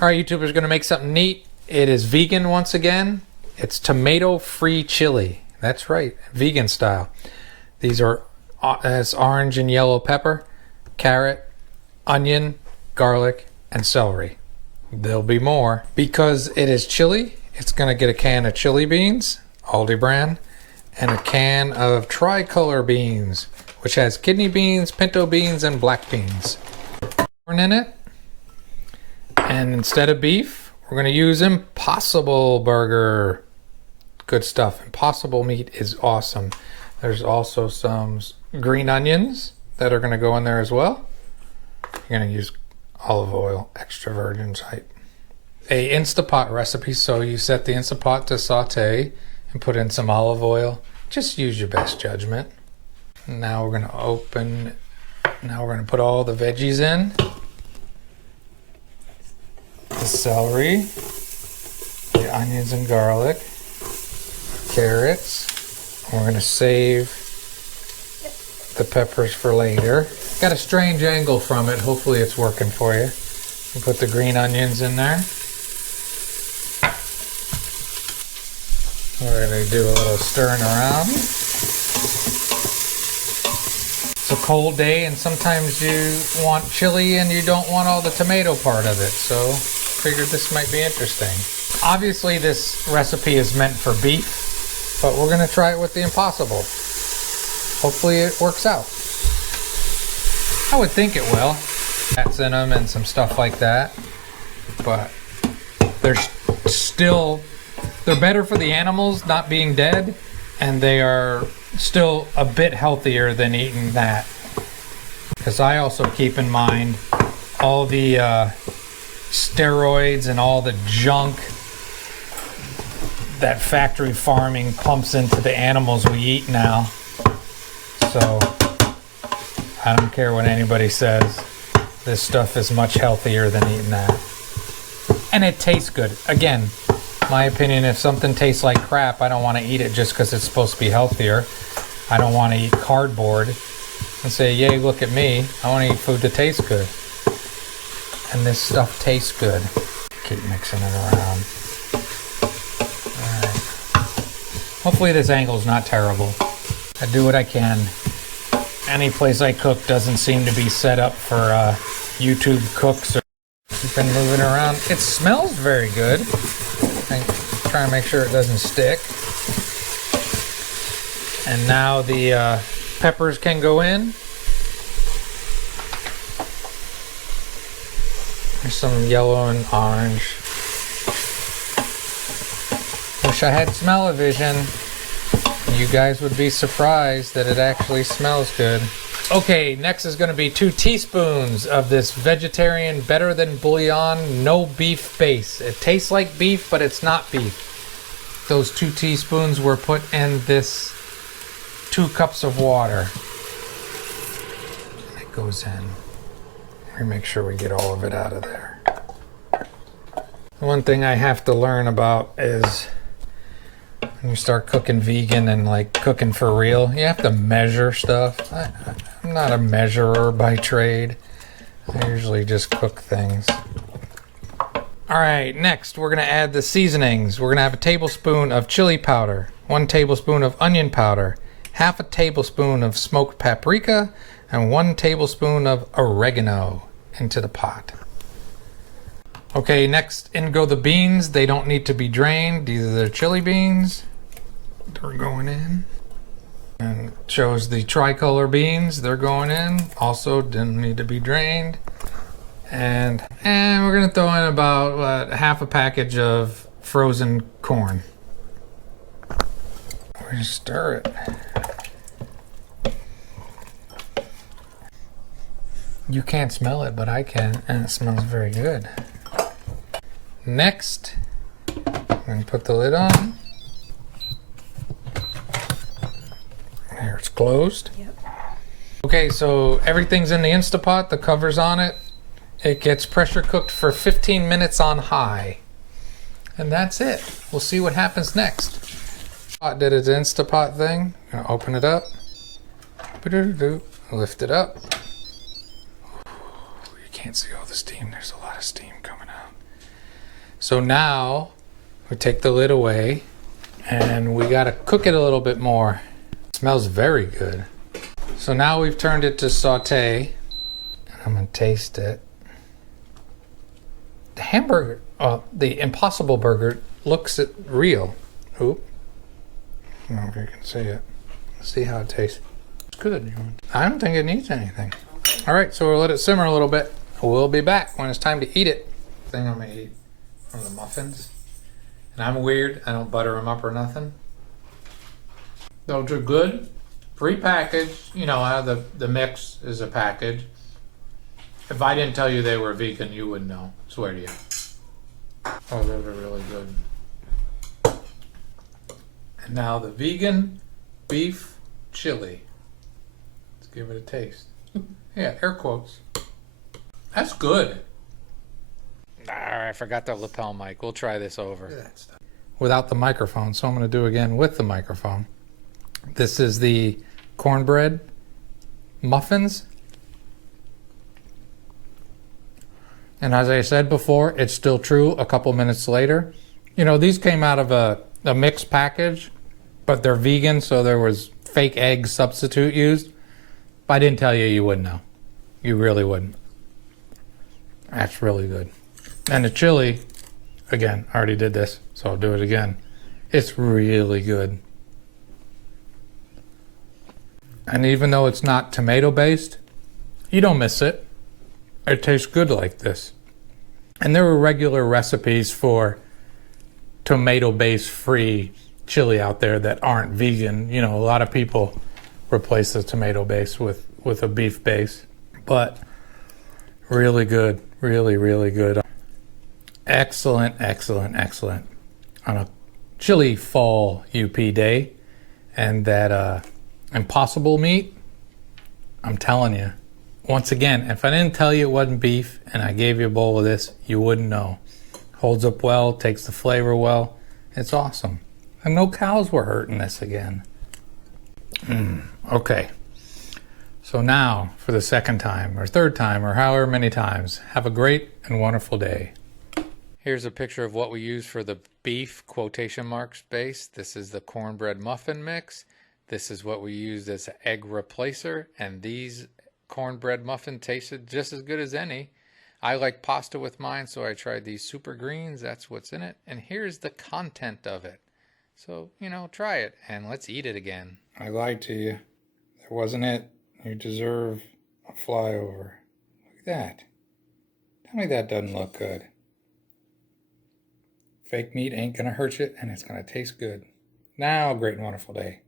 All right, YouTubers, going to make something neat. It is vegan once again. It's tomato-free chili. That's right, vegan style. These are as orange and yellow pepper, carrot, onion, garlic, and celery. There'll be more. Because it is chili, it's going to get a can of chili beans, Aldi brand, and a can of tricolor beans, which has kidney beans, pinto beans, and black beans. Corn in it. And instead of beef, we're going to use Impossible Burger. Good stuff. Impossible meat is awesome. There's also some green onions that are going to go in there as well. You're going to use olive oil, extra virgin type. A Instapot recipe, so you set the Instapot to saute and put in some olive oil. Just use your best judgment. Now we're going to put all the veggies in. The celery, the onions and garlic, carrots. We're going to save the peppers for later. Got a strange angle from it. Hopefully it's working for you. You put the green onions in there. We're going to do a little stirring around. It's a cold day and sometimes you want chili and you don't want all the tomato part of it. So figured this might be interesting. Obviously this recipe is meant for beef, but we're going to try it with the Impossible. Hopefully it works out. I would think it will. Fats in them and some stuff like that, but they're better for the animals not being dead, and they are still a bit healthier than eating that. Because I also keep in mind all the steroids and all the junk that factory farming pumps into the animals we eat now. So I don't care what anybody says, this stuff is much healthier than eating that. And it tastes good. Again, my opinion, if something tastes like crap, I don't want to eat it just because it's supposed to be healthier. I don't want to eat cardboard and say, yay, look at me. I want to eat food that tastes good. And this stuff tastes good. Keep mixing it around. Alright. Hopefully this angle's not terrible. I do what I can. Any place I cook doesn't seem to be set up for YouTube cooks. Keep on moving around. It smells very good. I'm trying to make sure it doesn't stick. And now the peppers can go in. There's some yellow and orange. Wish I had smell-o-vision. You guys would be surprised that it actually smells good. Okay, next is going to be 2 teaspoons of this vegetarian better than bouillon, no beef base. It tastes like beef, but it's not beef. Those 2 teaspoons were put in this 2 cups of water. It goes in. We make sure we get all of it out of there. One thing I have to learn about is when you start cooking vegan and like cooking for real, you have to measure stuff. I'm not a measurer by trade. I usually just cook things. Alright, next we're going to add the seasonings. We're going to have a tablespoon of chili powder, 1 tablespoon of onion powder, half a tablespoon of smoked paprika, and 1 tablespoon of oregano into the pot. Okay, next in go the beans. They don't need to be drained. These are the chili beans. They're going in. And it shows the tricolor beans. They're going in. Also didn't need to be drained. And we're going to throw in about half a package of frozen corn. We're going to stir it. You can't smell it, but I can, and it smells very good. Next, I'm going to put the lid on. There, it's closed. Yep. Okay, so everything's in the Instapot, the cover's on it. It gets pressure cooked for 15 minutes on high. And that's it. We'll see what happens next. Did its Instapot thing. I'm gonna open it up. Lift it up. You can't see all the steam. There's a lot of steam coming out. So now we take the lid away and we gotta cook it a little bit more. It smells very good. So now we've turned it to saute. I'm gonna taste it. The hamburger, the Impossible Burger looks real. Oop. I don't know if you can see it. Let's see how it tastes. It's good. I don't think it needs anything. All right, so we'll let it simmer a little bit. We'll be back when it's time to eat it. Thing I'm gonna eat from the muffins. And I'm weird, I don't butter them up or nothing. Those are good. Pre-packaged, you know how the mix is a package. If I didn't tell you they were vegan, you wouldn't know. Swear to you. Oh, those are really good. And now the vegan beef chili. Let's give it a taste. Yeah, air quotes. That's good. I forgot the lapel mic. We'll try this over. Without the microphone, so I'm going to do again with the microphone. This is the cornbread muffins. And as I said before, it's still true a couple minutes later. You know, these came out of a mixed package, but they're vegan, so there was fake egg substitute used. If I didn't tell you, you wouldn't know. You really wouldn't. That's really good. And the chili, again, I already did this, so I'll do it again. It's really good. And even though it's not tomato based, you don't miss it. It tastes good like this. And there are regular recipes for tomato base free chili out there that aren't vegan. You know, a lot of people replace the tomato base with a beef base. But really good, really, really good. Excellent, excellent, excellent. On a chilly fall UP day. And that Impossible meat, I'm telling you. Once again, if I didn't tell you it wasn't beef and I gave you a bowl of this, you wouldn't know. Holds up well, takes the flavor well. It's awesome. And no cows were hurting this again. Okay. So now, for the second time, or third time, or however many times, have a great and wonderful day. Here's a picture of what we use for the beef quotation marks base. This is the cornbread muffin mix. This is what we used as an egg replacer, and these cornbread muffin tasted just as good as any. I like pasta with mine, so I tried these super greens. That's what's in it. And here's the content of it. So, you know, try it and let's eat it again. I lied to you. That wasn't it. You deserve a flyover. Look at that. Tell me that doesn't look good. Fake meat ain't gonna hurt you, and it's gonna taste good. Now, great and wonderful day.